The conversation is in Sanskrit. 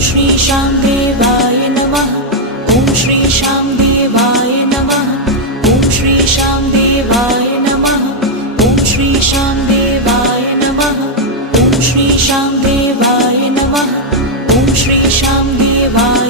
श्री शां देवाय नमः। ॐ श्री शां देवाय नमः। ॐ श्री शां देवाय नमः। ॐ श्री शां देवाय नमः। ॐ श्री शां देवाय नमः। ॐ श्री शां देवाय